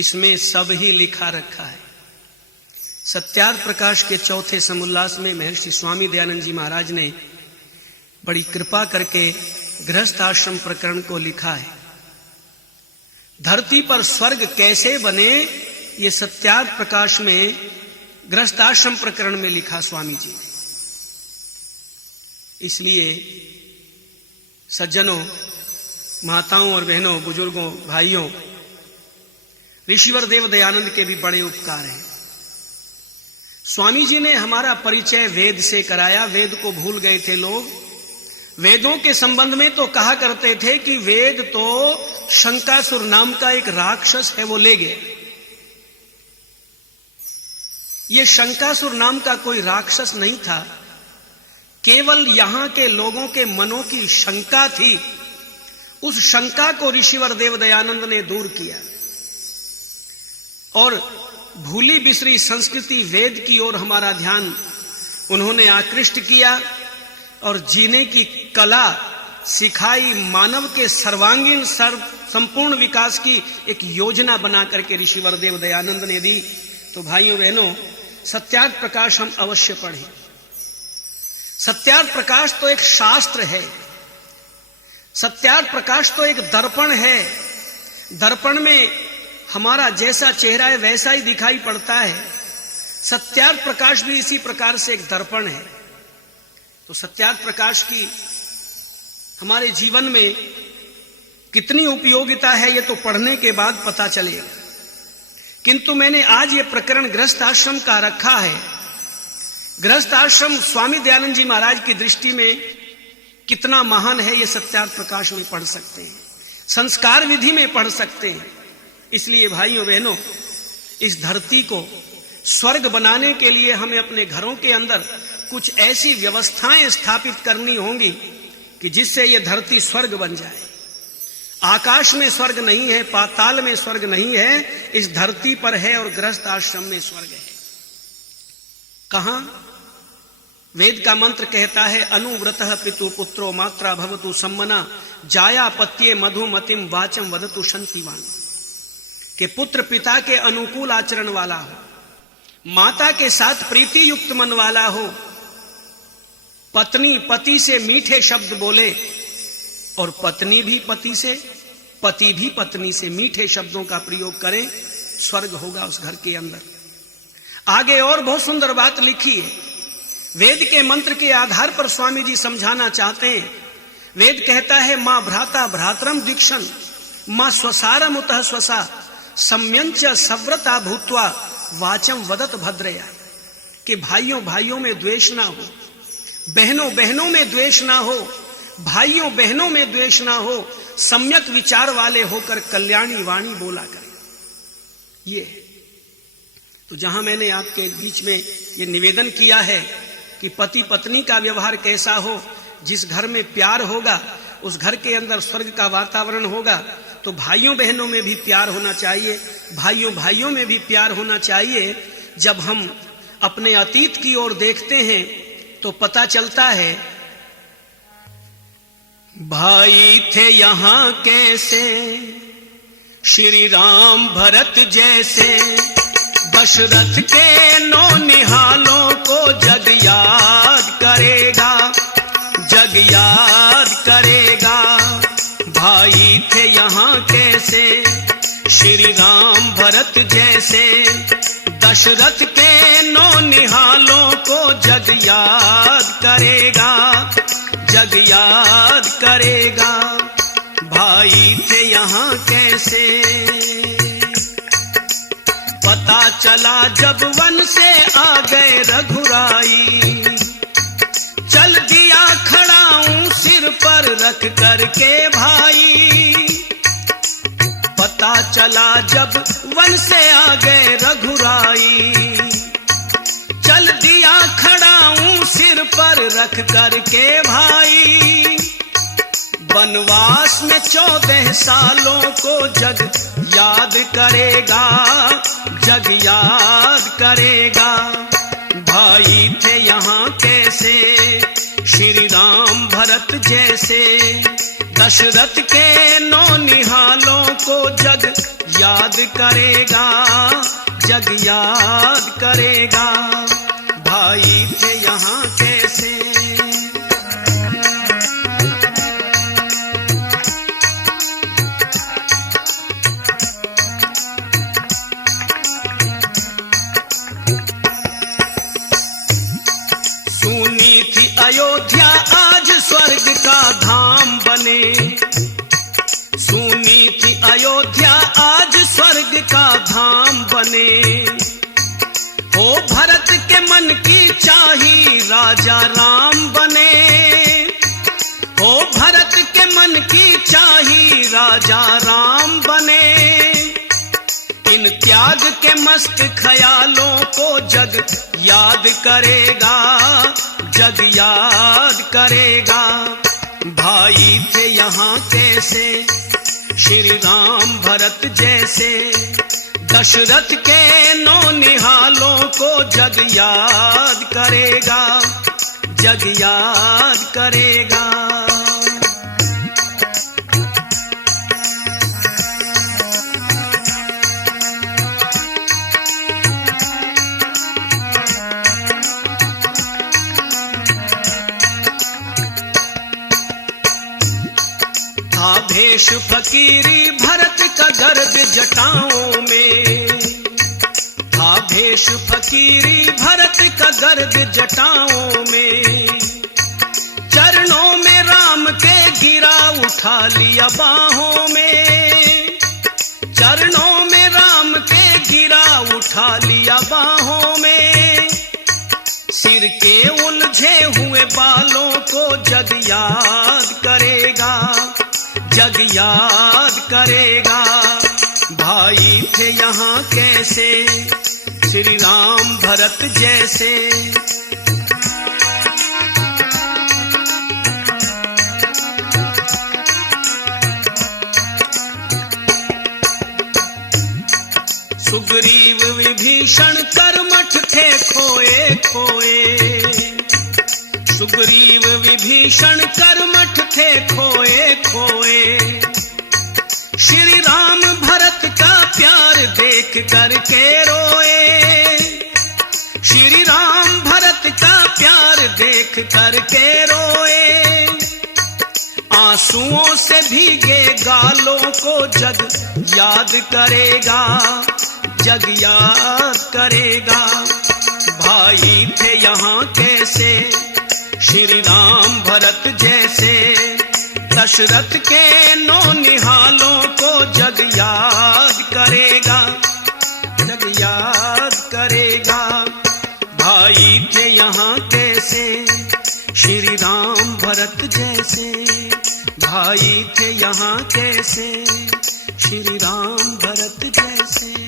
इसमें सब ही लिखा रखा है। सत्यार्थ प्रकाश के चौथे समुल्लास में महर्षि स्वामी दयानंद जी महाराज ने बड़ी कृपा करके गृहस्थ आश्रम प्रकरण को लिखा है। धरती पर स्वर्ग कैसे बने, ये सत्यार्थ प्रकाश में गृहस्थ आश्रम प्रकरण में लिखा स्वामी जी ने। इसलिए सज्जनों, माताओं और बहनों, बुजुर्गों, भाइयों, ऋषिवर देव दयानंद के भी बड़े उपकार हैं। स्वामी जी ने हमारा परिचय वेद से कराया। वेद को भूल गए थे लोग। वेदों के संबंध में तो कहा करते थे कि वेद तो शंकासुर नाम का एक राक्षस है, वो ले गया। ये शंकासुर नाम का कोई राक्षस नहीं था, केवल यहां के लोगों के मनों की शंका थी। उस शंका को ऋषिवर देव दयानंद ने दूर किया और भूली बिसरी संस्कृति वेद की ओर हमारा ध्यान उन्होंने आकृष्ट किया और जीने की कला सिखाई। मानव के सर्वांगीण संपूर्ण विकास की एक योजना बना करके ऋषिवर देव दयानंद ने दी। तो भाइयों बहनों, सत्यार्थ प्रकाश हम अवश्य पढ़ें। सत्यार्थ प्रकाश तो एक शास्त्र है। सत्यार्थ प्रकाश तो एक दर्पण है। दर्पण में हमारा जैसा चेहरा है वैसा ही दिखाई पड़ता है। सत्यार्थ प्रकाश भी इसी प्रकार से एक दर्पण है। तो सत्यार्थ प्रकाश की हमारे जीवन में कितनी उपयोगिता है, ये तो पढ़ने के बाद पता चलेगा। किंतु मैंने आज ये प्रकरण गृहस्थ आश्रम का रखा है। गृहस्थ आश्रम स्वामी दयानंद जी महाराज की दृष्टि में कितना महान है, ये सत्यार्थ प्रकाश में पढ़ सकते हैं, संस्कार विधि में पढ़ सकते हैं। इसलिए भाइयों बहनों, इस धरती को स्वर्ग बनाने के लिए हमें अपने घरों के अंदर कुछ ऐसी व्यवस्थाएं स्थापित करनी होंगी कि जिससे यह धरती स्वर्ग बन जाए। आकाश में स्वर्ग नहीं है, पाताल में स्वर्ग नहीं है, इस धरती पर है और गृहस्थ आश्रम में स्वर्ग है। कहां? वेद का मंत्र कहता है, अनुव्रतः पितु पुत्रो मात्रा भवतु सम्मना जाया पत्ये मधुमतिम वाचम वदतु शंतिवान। कि पुत्र पिता के अनुकूल आचरण वाला हो, माता के साथ प्रीति युक्त मन वाला हो, पत्नी पति से मीठे शब्द बोले और पत्नी भी पति से, पति भी पत्नी से मीठे शब्दों का प्रयोग करें, स्वर्ग होगा उस घर के अंदर। आगे और बहुत सुंदर बात लिखी है। वेद के मंत्र के आधार पर स्वामी जी समझाना चाहते हैं। वेद कहता है, मां भ्राता भ्रातरम दीक्षण, मां स्वसारम उतः स्वसा सम्यंच सव्रता भूत्वा वाचम वदत भद्रया। कि भाइयों भाइयों में द्वेष ना हो, बहनों बहनों में द्वेष ना हो, भाइयों बहनों में द्वेष ना हो, सम्यक विचार वाले होकर कल्याणी वाणी बोला करें। ये तो जहां मैंने आपके बीच में ये निवेदन किया है कि पति पत्नी का व्यवहार कैसा हो, जिस घर में प्यार होगा उस घर के अंदर स्वर्ग का वातावरण होगा। तो भाइयों बहनों में भी प्यार होना चाहिए, भाइयों भाइयों में भी प्यार होना चाहिए। जब हम अपने अतीत की ओर देखते हैं तो पता चलता है, भाई थे यहां कैसे श्री राम भरत जैसे, दशरथ के नौनिहालों को जग याद करेगा, जग याद करेगा। भाई थे यहाँ कैसे श्री राम भरत जैसे, दशरथ के नौनिहालों को जग याद करेगा, जग याद करेगा। भाई थे यहाँ कैसे। पता चला जब वन से आ गए रघुराई, चल दिया खड़ाऊं सिर पर रख करके भाई। पता चला जब वन से आ गए रघुराई, चल दिया खड़ाऊं सिर पर रख करके भाई। वनवास में 14 सालों को जग याद करेगा, जग याद करेगा। भाई थे यहाँ कैसे श्री राम भरत जैसे, दशरथ के नौनिहालों को जग याद करेगा, जग याद करेगा। भाई थे यहाँ कैसे, सुनी थी अयोध्या आज स्वर्ग का धाम बने, सुनी थी अयोध्या आज स्वर्ग का धाम बने। हो भरत के मन की चाही राजा राम बने, हो भरत के मन की चाही राजा राम बने। इन त्याग के मस्त ख्यालों को जग याद करेगा, जग याद करेगा। भाई थे यहाँ कैसे श्री राम भरत जैसे, दशरथ के नौनिहालों को जग याद करेगा, जग याद करेगा। था भेष फकीरी भरत का गर्द जटाओं में, था भेष फकीरी भरत का गर्द जटाओं में। चरणों में राम के गिरा उठा लिया बाहों में, चरणों में राम के गिरा उठा लिया बाहों में। सिर के उलझे हुए बालों को जग याद करेगा, जग याद करेगा। भाई थे यहाँ कैसे श्री राम भरत जैसे, सुग्रीव विभीषण कर्मठ थे खोए खोए, सुग्रीव विभीषण कर्मठ थे खोए खोए। श्री राम भरत का प्यार देख करके रोए, श्री राम भरत का प्यार देख करके रोए। आंसुओं से भीगे गालों को जग याद करेगा, जग याद करेगा। भाई थे यहाँ कैसे श्री राम भरत जैसे, दशरथ के नौनिहालों को जग याद करेगा, जग याद करेगा। भाई थे यहाँ कैसे श्री राम भरत जैसे, भाई थे यहाँ कैसे श्री राम भरत जैसे।